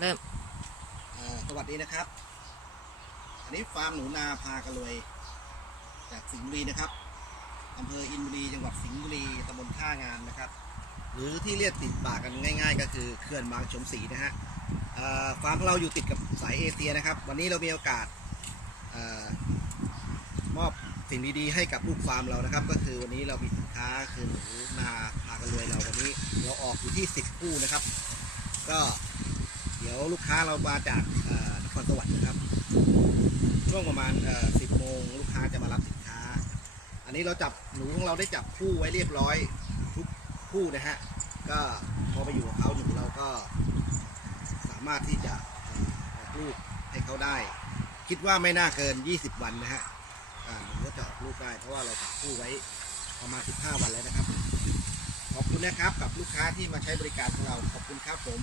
เริ่มสวัสดีนะครับ อันนี้ฟาร์มหนูนาพากระรวย จากสิงห์บุรีนะครับอำเภออินบุรีจังหวัดสิงห์บุรีตำบลท่างานนะครับ หรือที่เรียกติดปากกันง่าย ๆ ก็คือเขื่อนบางชมศรีนะฮะฟาร์มของเราอยู่ติดกับสายเอเชียนะครับ วันนี้เรามีโอกาสอมอบสิ่งดีๆให้กับลูกฟาร์มเรานะครับ ก็คือวันนี้เรามีสินค้าคือหนูนาพากระรวยเราวันนี้เราออกอยู่ที่ 10 คู่นะครับ ก็ ยวลูกค้าเรามาจากนครสวรรค์นะครับช่วงประมาณเอ่อ10โมงลูกค้าจะมารับสินค้า อันนี้เราจับหนูของเราได้จับคู่ไว้เรียบร้อยทุกคู่นะฮะก็พอไปอยู่กับเขาหนูเราก็สามารถที่จะออกลูกให้เขาได้ คิดว่าไม่น่าเกิน 20 วันนะฮะหนูก็จะออกลูกได้เพราะว่าเราจับคู่ไว้ประมาณ 15 วันแล้วนะครับ ขอบคุณนะครับกับลูกค้าที่มาใช้บริการของเราขอบคุณครับผม